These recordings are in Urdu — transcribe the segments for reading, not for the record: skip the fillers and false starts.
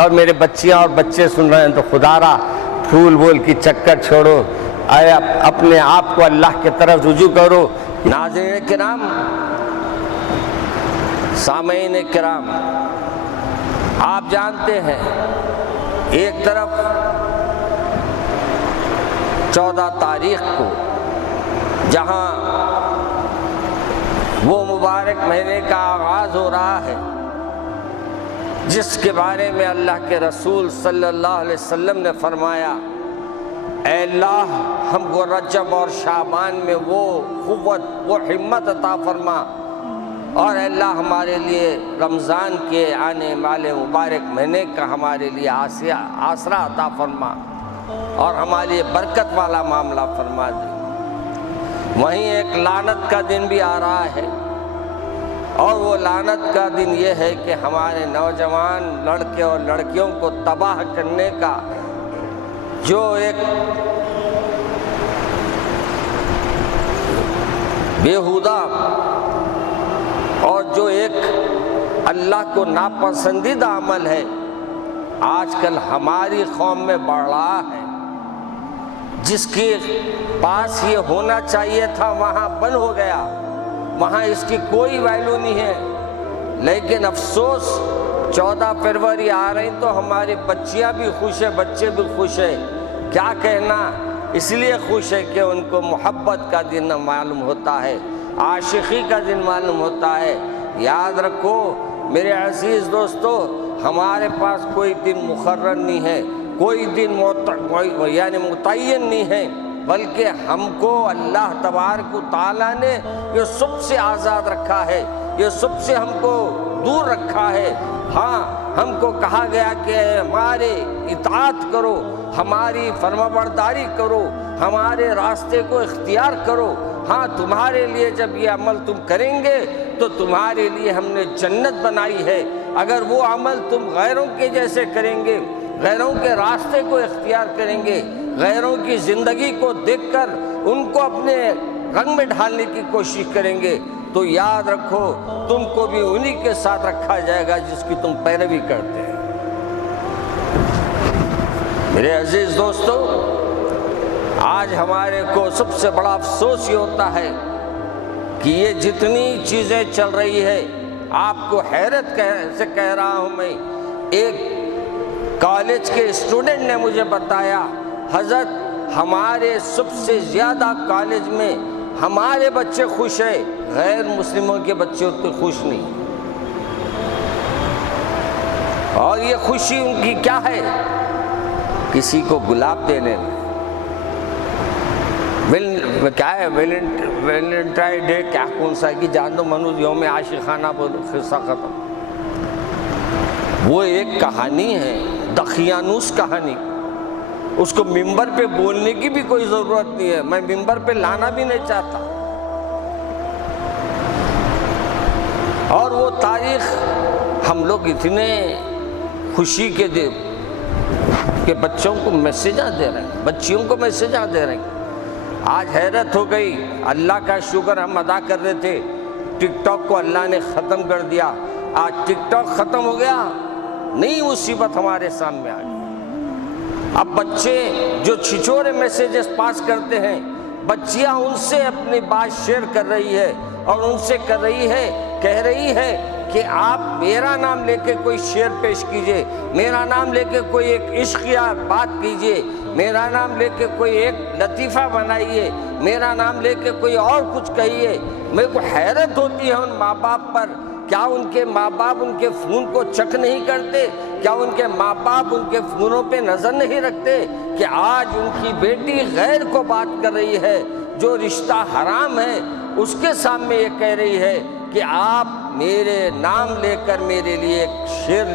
اور میرے بچیاں اور بچے سن رہے ہیں تو خدا را پھول بول کی چکر چھوڑو، اے اپنے آپ کو اللہ کی طرف رجوع کرو۔ ناظرین کرام، سامعین کرام، آپ جانتے ہیں ایک طرف 14 تاریخ کو جہاں وہ مبارک مہینے کا آغاز ہو رہا ہے جس کے بارے میں اللہ کے رسول صلی اللہ علیہ وسلم نے فرمایا، اے اللہ ہم کو رجب اور شعبان میں وہ قوت وہ ہمت عطا فرما، اور اے اللہ ہمارے لیے رمضان کے آنے والے مبارک مہینے کا ہمارے لیے آسرا عطا فرما اور ہمارے لیے برکت والا معاملہ فرما دے۔ وہیں ایک لعنت کا دن بھی آ رہا ہے، اور وہ لعنت کا دن یہ ہے کہ ہمارے نوجوان لڑکے اور لڑکیوں کو تباہ کرنے کا جو ایک بیہودہ اور جو ایک اللہ کو ناپسندیدہ عمل ہے آج کل ہماری قوم میں بڑھ رہا ہے، جس کے پاس یہ ہونا چاہیے تھا وہاں بند ہو گیا، وہاں اس کی کوئی ویلیو نہیں ہے۔ لیکن افسوس 14 فروری آ رہی تو ہماری بچیاں بھی خوش ہیں، بچے بھی خوش ہیں، کیا کہنا، اس لیے خوش ہے کہ ان کو محبت کا دن معلوم ہوتا ہے، عاشقی کا دن معلوم ہوتا ہے۔ یاد رکھو میرے عزیز دوستو، ہمارے پاس کوئی دن مقرر نہیں ہے، کوئی دن یعنی متعین نہیں ہے، بلکہ ہم کو اللہ تبارک و تعالیٰ نے یہ سب سے آزاد رکھا ہے، یہ سب سے ہم کو دور رکھا ہے۔ ہاں ہم کو کہا گیا کہ ہمارے اطاعت کرو، ہماری فرمانبرداری کرو، ہمارے راستے کو اختیار کرو۔ ہاں تمہارے لیے جب یہ عمل تم کریں گے تو تمہارے لیے ہم نے جنت بنائی ہے۔ اگر وہ عمل تم غیروں کے جیسے کریں گے، غیروں کے راستے کو اختیار کریں گے، غیروں کی زندگی کو دیکھ کر ان کو اپنے رنگ میں ڈھالنے کی کوشش کریں گے تو یاد رکھو تم کو بھی انہی کے ساتھ رکھا جائے گا جس کی تم پیروی کرتے ہیں۔ میرے عزیز دوستو، آج ہمارے کو سب سے بڑا افسوس یہ ہوتا ہے کہ یہ جتنی چیزیں چل رہی ہے، آپ کو حیرت سے کہہ رہا ہوں میں، ایک کالج کے اسٹوڈنٹ نے مجھے بتایا، حضرت ہمارے سب سے زیادہ کالج میں ہمارے بچے خوش ہیں، غیر مسلموں کے بچے اتنے خوش نہیں۔ اور یہ خوشی ان کی کیا ہے؟ کسی کو گلاب دینے میں، کیا ہے ویلنٹائن ڈے، کیا کون سا کہ جان دو منو یوم عاشقانہ بولو، قصہ ختم۔ وہ ایک کہانی ہے، دقیانوس کہانی، اس کو ممبر پہ بولنے کی بھی کوئی ضرورت نہیں ہے، میں ممبر پہ لانا بھی نہیں چاہتا۔ اور وہ تاریخ ہم لوگ اتنے خوشی کے دے کہ بچوں کو میسیجاں دے رہے ہیں، بچیوں کو میسیجاں دے رہے ہیں۔ آج حیرت ہو گئی، اللہ کا شکر ہم ادا کر رہے تھے، ٹک ٹاک کو اللہ نے ختم کر دیا۔ آج ٹک ٹاک ختم ہو گیا، نئی مصیبت ہمارے سامنے آ گئی۔ اب بچے جو چھچورے میسیجز پاس کرتے ہیں، بچیاں ان سے اپنی بات شیئر کر رہی ہے اور ان سے کہہ رہی ہے کہ آپ میرا نام لے کے کوئی شعر پیش کیجئے، میرا نام لے کے کوئی ایک عشقیہ بات کیجئے، میرا نام لے کے کوئی ایک لطیفہ بنائیے، میرا نام لے کے کوئی اور کچھ کہیے۔ میرے کو حیرت ہوتی ہے ان ماں باپ پر، کیا ان کے ماں باپ ان کے فون کو چیک نہیں کرتے؟ کیا ان کے ماں باپ ان کے فونوں پہ نظر نہیں رکھتے کہ آج ان کی بیٹی غیر کو بات کر رہی ہے، جو رشتہ حرام ہے، اس کے سامنے یہ کہہ رہی ہے کہ آپ میرے نام لے کر میرے لیے ایک شعر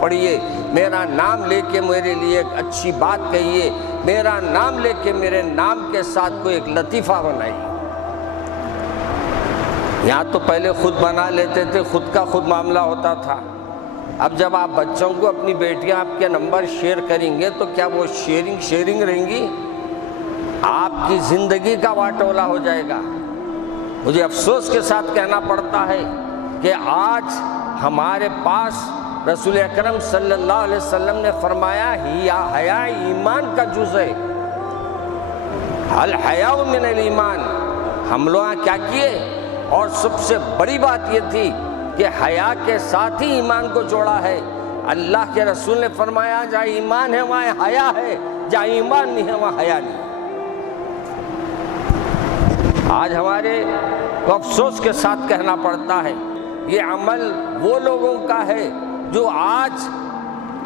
پڑھیے، میرا نام لے کے میرے لیے ایک اچھی بات کہیے، میرا نام لے کے میرے نام کے ساتھ کوئی ایک لطیفہ بنائیے۔ یہاں تو پہلے خود بنا لیتے تھے، خود کا خود معاملہ ہوتا تھا۔ اب جب آپ بچوں کو اپنی بیٹیاں آپ کے نمبر شیئر کریں گے تو کیا وہ شیئرنگ رہیں گی؟ آپ کی زندگی کا واٹولہ ہو جائے گا۔ مجھے افسوس کے ساتھ کہنا پڑتا ہے کہ آج ہمارے پاس رسول اکرم صلی اللہ علیہ وسلم نے فرمایا حیا ایمان کا جز ہے، الحیاء من الایمان۔ ہم لوگ کیا کیے، اور سب سے بڑی بات یہ تھی کہ حیا کے ساتھ ہی ایمان کو جوڑا ہے۔ اللہ کے رسول نے فرمایا جہاں ایمان ہے وہاں حیا ہے، جہاں ایمان نہیں ہے وہاں حیا نہیں۔ آج ہمارے کو افسوس کے ساتھ کہنا پڑتا ہے یہ عمل وہ لوگوں کا ہے جو آج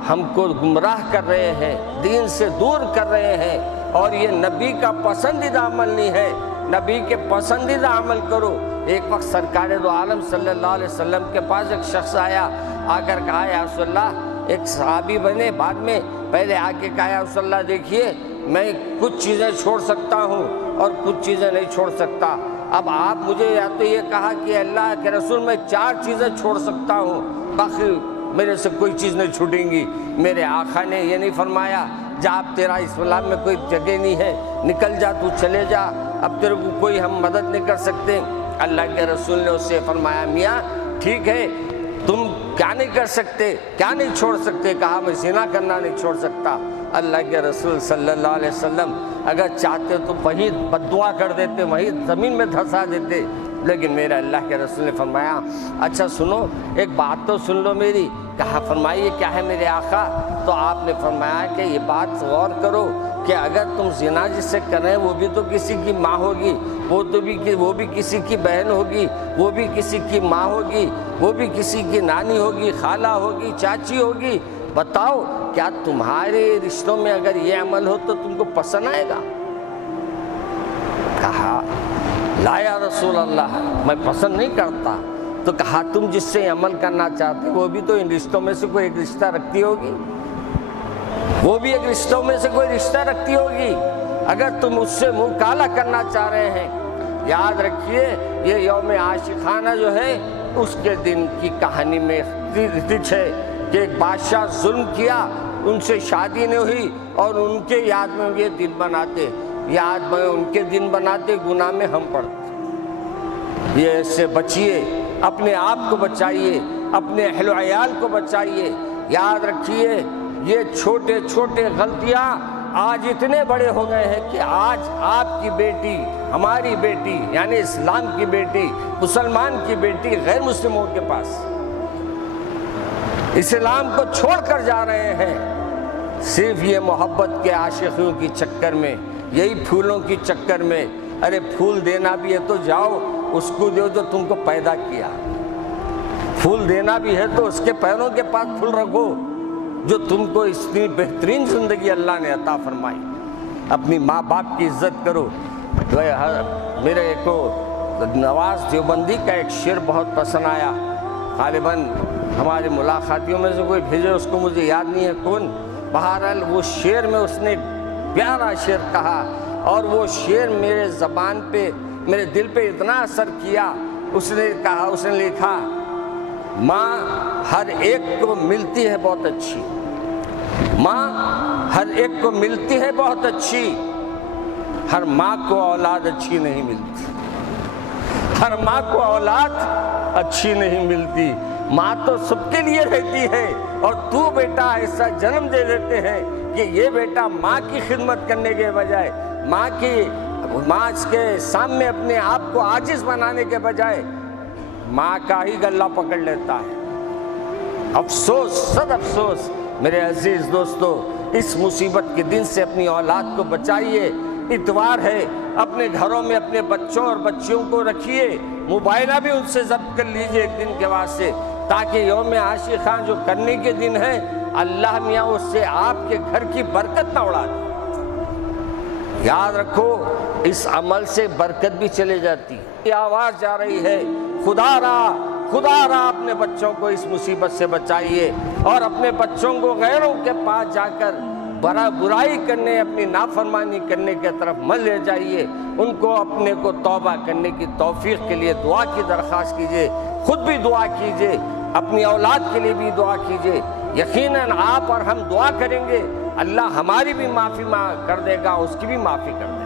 ہم کو گمراہ کر رہے ہیں، دین سے دور کر رہے ہیں، اور یہ نبی کا پسندیدہ عمل نہیں ہے۔ نبی کے پسندیدہ عمل کرو۔ ایک وقت سرکار دو عالم صلی اللہ علیہ وسلم کے پاس ایک شخص آیا، آ کر کہا یا رسول اللہ، ایک صحابی بنے بعد میں، پہلے آ کے کہا یا رسول اللہ دیکھیے میں کچھ چیزیں چھوڑ سکتا ہوں اور کچھ چیزیں نہیں چھوڑ سکتا۔ اب آپ مجھے یا تو یہ کہا کہ اللہ کے رسول میں 4 چیزیں چھوڑ سکتا ہوں، باقی میرے سے کوئی چیز نہیں چھوٹیں گی۔ میرے آقا نے یہ نہیں فرمایا جا اب تیرا اسلام میں کوئی جگہ نہیں ہے، نکل جا، تو چلے جا، اب تیرے کو کوئی ہم مدد نہیں کر سکتے۔ اللہ کے رسول نے اس سے فرمایا میاں ٹھیک ہے، تم کیا نہیں کر سکتے، کیا نہیں چھوڑ سکتے؟ کہا میں زنا کرنا نہیں چھوڑ سکتا۔ اللہ کے رسول صلی اللہ علیہ وسلم اگر چاہتے تو وہیں بد دعا کر دیتے، وہیں زمین میں دھسا دیتے، لیکن میرے اللہ کے رسول نے فرمایا اچھا سنو، ایک بات تو سن لو میری۔ کہا فرمائیے کیا ہے میرے آقا؟ تو آپ نے فرمایا کہ یہ بات غور کرو کہ اگر تم زنا جس سے کریں وہ بھی تو کسی کی ماں ہوگی، وہ بھی کسی کی بہن ہوگی، وہ بھی کسی کی ماں ہوگی، وہ بھی کسی کی نانی ہوگی، خالہ ہوگی، چاچی ہوگی۔ بتاؤ کیا تمہارے رشتوں میں اگر یہ عمل ہو تو تم کو پسند آئے گا؟ کہا لا یا رسول اللہ، میں پسند نہیں کرتا۔ تو کہا تم جس سے عمل کرنا چاہتے وہ بھی تو ان رشتوں میں سے کوئی ایک رشتہ رکھتی ہوگی، وہ بھی ایک رشتوں میں سے کوئی رشتہ رکھتی ہوگی۔ اگر تم اس سے منہ کالا کرنا چاہ رہے ہیں، یاد رکھیے یہ یوم عاشقانہ جو ہے اس کے دن کی کہانی میں رچ ہے کہ ایک بادشاہ ظلم کیا، ان سے شادی نہیں ہوئی اور ان کے یاد میں یہ دن بناتے، یاد میں ان کے دن بناتے، گناہ میں ہم پڑتے۔ یہ اس سے بچیے، اپنے آپ کو بچائیے، اپنے اہل و عیال کو بچائیے۔ یاد رکھیے یہ چھوٹے چھوٹے غلطیاں آج اتنے بڑے ہو گئے ہیں کہ آج آپ کی بیٹی، ہماری بیٹی یعنی اسلام کی بیٹی، مسلمان کی بیٹی غیر مسلموں کے پاس اسلام کو چھوڑ کر جا رہے ہیں، صرف یہ محبت کے عاشقیوں کی چکر میں، یہی پھولوں کی چکر میں۔ ارے پھول دینا بھی ہے تو جاؤ اس کو دو جو تم کو پیدا کیا، پھول دینا بھی ہے تو اس کے پیروں کے پاس پھول رکھو جو تم کو اتنی بہترین زندگی اللہ نے عطا فرمائی۔ اپنی ماں باپ کی عزت کرو۔ میرے کو نواز دیوبندی کا ایک شعر بہت پسند آیا، غالباً ہمارے ملاقاتیوں میں سے کوئی بھیجے، اس کو مجھے یاد نہیں ہے کون، بہرحال وہ شعر میں اس نے پیارا شعر کہا، اور وہ شعر میرے زبان پہ، میرے دل پہ اتنا اثر کیا۔ اس نے کہا، اس نے لکھا ماں ہر ایک کو ملتی ہے بہت اچھی، ماں ہر ایک کو ملتی ہے بہت اچھی، ہر ماں کو اولاد اچھی نہیں ملتی، ہر ماں کو اولاد اچھی نہیں ملتی۔ ماں تو سب کے لیے رہتی ہے، اور تو بیٹا ایسا جنم دے دیتے ہیں کہ یہ بیٹا ماں کی خدمت کرنے کے بجائے، ماں کے سامنے اپنے آپ کو عاجز بنانے کے بجائے ماں کا ہی گلہ پکڑ لیتا ہے۔ افسوس، صد افسوس۔ میرے عزیز دوستو، اس مصیبت کے دن سے اپنی اولاد کو بچائیے۔ اتوار ہے، اپنے گھروں میں اپنے بچوں اور بچیوں کو رکھیے، موبائلہ بھی ان سے ضبط کر لیجئے ایک دن کے واسطے، تاکہ یوم عاشقاں جو کرنے کے دن ہے اللہ میاں اس سے آپ کے گھر کی برکت نہ اڑا دے۔ یاد رکھو اس عمل سے برکت بھی چلے جاتی ہے۔ یہ آواز جا رہی ہے، خدا را اپنے بچوں کو اس مصیبت سے بچائیے، اور اپنے بچوں کو غیروں کے پاس جا کر برائی کرنے، اپنی نافرمانی کرنے کے طرف مت لے جائیے۔ ان کو اپنے کو توبہ کرنے کی توفیق کے لیے دعا کی درخواست کیجیے، خود بھی دعا کیجیے، اپنی اولاد کے لیے بھی دعا کیجیے۔ یقیناً آپ اور ہم دعا کریں گے، اللہ ہماری بھی معافی کر دے گا، اس کی بھی معافی کر دے گا۔